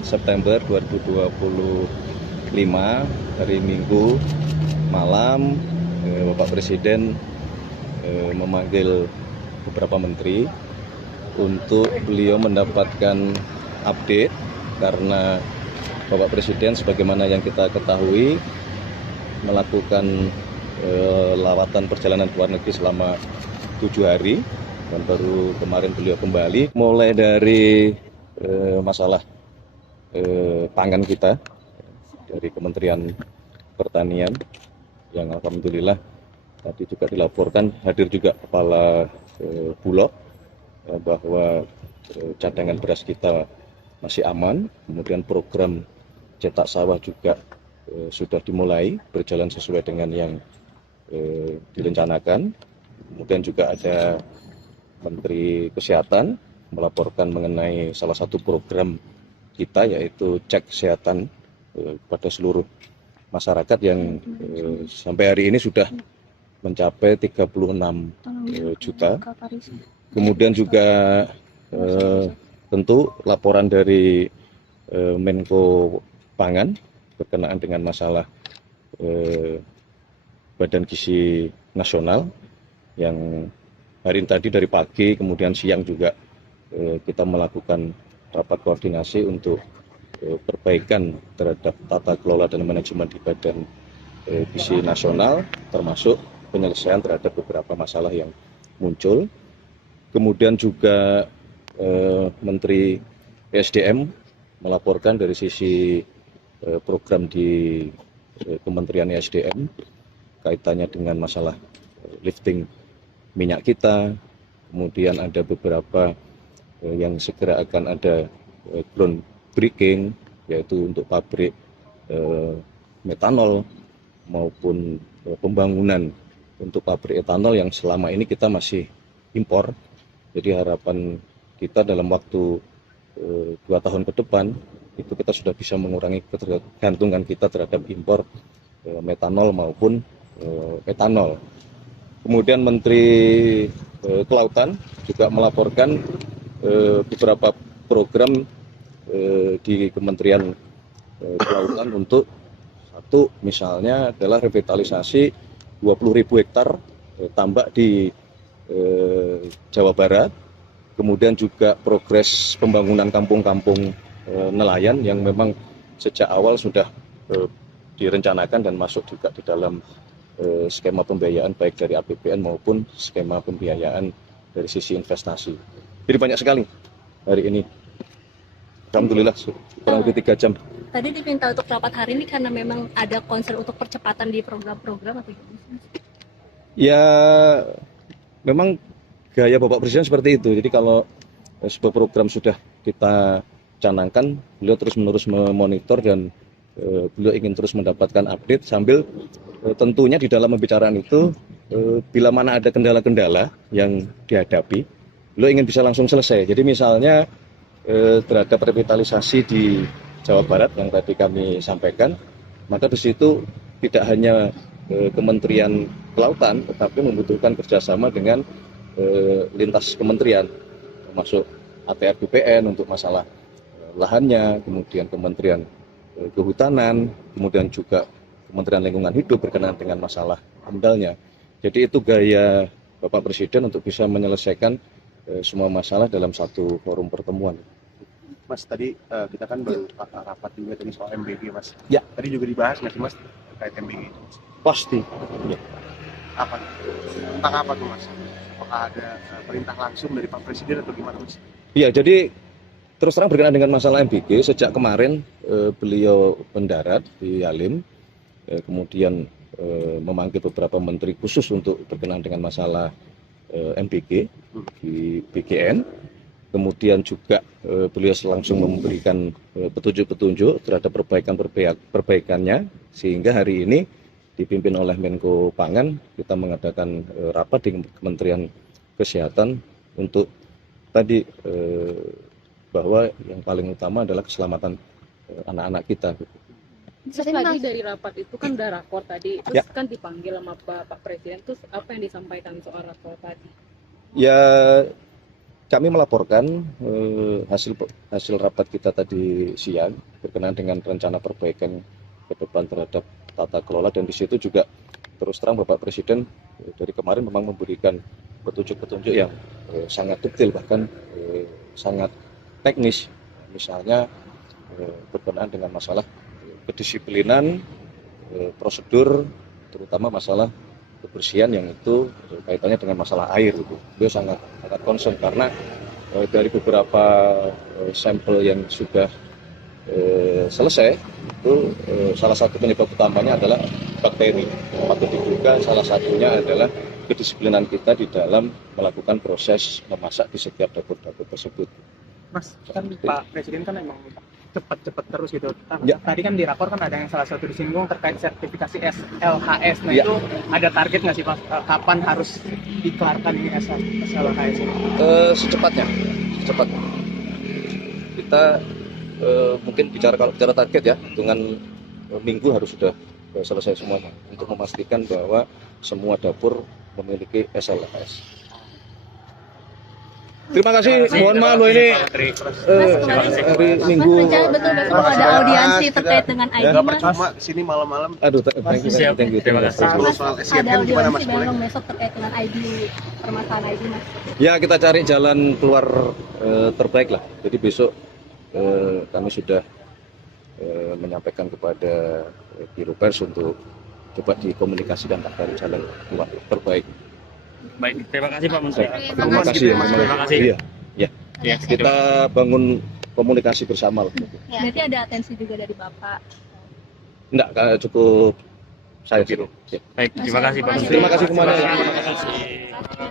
September 2025 hari Minggu malam, Bapak Presiden memanggil beberapa menteri untuk beliau mendapatkan update, karena Bapak Presiden sebagaimana yang kita ketahui melakukan lawatan perjalanan ke luar negeri selama 7 hari, dan baru kemarin beliau kembali. Mulai dari masalah pangan kita dari Kementerian Pertanian, yang alhamdulillah tadi juga dilaporkan hadir juga kepala Bulog bahwa cadangan beras kita masih aman. Kemudian program cetak sawah juga sudah dimulai berjalan sesuai dengan yang direncanakan. Kemudian juga ada Menteri Kesehatan melaporkan mengenai salah satu program kita, yaitu cek kesehatan pada seluruh masyarakat yang sampai hari ini sudah mencapai 36 juta. Kemudian juga tentu laporan dari Menko Pangan berkenaan dengan masalah Badan Gizi Nasional, yang hari ini tadi dari pagi kemudian siang juga kita melakukan rapat koordinasi untuk perbaikan terhadap tata kelola dan manajemen di Badan Gizi Nasional, termasuk penyelesaian terhadap beberapa masalah yang muncul. Kemudian juga Menteri ESDM melaporkan dari sisi program di Kementerian ESDM kaitannya dengan masalah lifting minyak kita. Kemudian ada beberapa yang segera akan ada groundbreaking, yaitu untuk pabrik metanol maupun pembangunan untuk pabrik etanol yang selama ini kita masih impor. Jadi harapan kita dalam waktu 2 tahun ke depan itu kita sudah bisa mengurangi ketergantungan kita terhadap impor metanol maupun etanol. Kemudian Menteri Kelautan juga melaporkan beberapa program di Kementerian Kelautan untuk satu, misalnya adalah revitalisasi 20.000 hektar tambak di Jawa Barat. Kemudian juga progres pembangunan kampung-kampung nelayan yang memang sejak awal sudah direncanakan dan masuk juga di dalam skema pembiayaan baik dari APBN maupun skema pembiayaan dari sisi investasi. Jadi banyak sekali hari ini. Alhamdulillah kurang lebih 3 jam. Tadi diminta untuk rapat hari ini karena memang ada concern untuk percepatan di program-program atau gimana? Ya memang gaya Bapak Presiden seperti itu. Jadi kalau sebuah program sudah kita canangkan, beliau terus-menerus memonitor dan beliau ingin terus mendapatkan update sambil tentunya di dalam pembicaraan itu bila mana ada kendala-kendala yang dihadapi, beliau ingin bisa langsung selesai. Jadi misalnya terhadap revitalisasi di Jawa Barat yang tadi kami sampaikan, maka di situ tidak hanya Kementerian Kelautan, tetapi membutuhkan kerjasama dengan lintas kementerian, termasuk ATR BPN untuk masalah lahannya, kemudian Kementerian Kehutanan, kemudian juga Kementerian Lingkungan Hidup berkenaan dengan masalah AMDAL-nya. Jadi itu gaya Bapak Presiden untuk bisa menyelesaikan semua masalah dalam satu forum pertemuan. Mas, tadi kita kan baru rapat juga tadi soal MBG, Mas. Ya. Tadi juga dibahas nggak sih, Mas, terkait MBG itu? Pasti. Ya. Apa? Tentang apa tuh, Mas? Apakah ada perintah langsung dari Pak Presiden atau gimana, Mas? Iya, jadi terus terang berkenaan dengan masalah MBG, sejak kemarin beliau mendarat di Halim, kemudian memanggil beberapa menteri khusus untuk berkenaan dengan masalah MBG di BGN. Kemudian juga beliau langsung memberikan petunjuk-petunjuk terhadap perbaikannya, sehingga hari ini dipimpin oleh Menko Pangan kita mengadakan rapat di Kementerian Kesehatan untuk tadi bahwa yang paling utama adalah keselamatan anak-anak kita. Terus tadi dari rapat itu kan udah rakor tadi, terus Ya. kan dipanggil sama Pak Presiden, terus apa yang disampaikan soal rakor tadi? Ya kami melaporkan hasil rapat kita tadi siang berkenaan dengan rencana perbaikan ke depan terhadap tata kelola, dan di situ juga terus terang Bapak Presiden dari kemarin memang memberikan petunjuk-petunjuk yang sangat detail, bahkan sangat teknis, misalnya berkenaan dengan masalah kedisiplinan, prosedur, terutama masalah kebersihan yang itu kaitannya dengan masalah air itu. Beliau sangat concern karena dari beberapa sampel yang sudah selesai itu salah satu penyebab utamanya adalah bakteri. Patut diduga salah satunya adalah kedisiplinan kita di dalam melakukan proses memasak di setiap dapur-dapur tersebut. Mas, kan Pak Presiden kan emang cepat-cepat terus gitu. Ya. Tadi kan di rapor kan ada yang salah satu disinggung terkait sertifikasi SLHS. Nah Ya. itu ada target nggak sih Pak? Kapan harus dikeluarkan ini SLHS ini? Secepatnya. Kita mungkin kalau bicara target ya, dengan minggu harus sudah selesai semuanya untuk memastikan bahwa semua dapur memiliki SLHS. Terima kasih, mohon maaf loh ini Mas, kemarin hari Mas Minggu. rencana betul-betul Terima ada kasih, audiensi Mas. terkait dengan ID, Nggak Mas. percuma kesini malam-malam. Aduh, thank you. Terima kasih. Kalau Mas, soal ada SDM gimana Mas? audiensi Boleh? memang besok terkait dengan ID, permasalahan ID, Mas. Ya, kita cari jalan keluar terbaik lah. Jadi besok kami sudah menyampaikan kepada Biro Pers untuk coba dikomunikasikan dari jalan keluar terbaik. Baik, terima kasih Pak Menteri. Terima kasih. Terima kasih. Iya, iya. Ya, Kita bangun komunikasi bersama lah. Berarti ada atensi juga dari Bapak. Enggak, cukup saya sih. Ya. Baik, terima kasih Pak Menteri. Terima kasih semuanya. Terima kasih.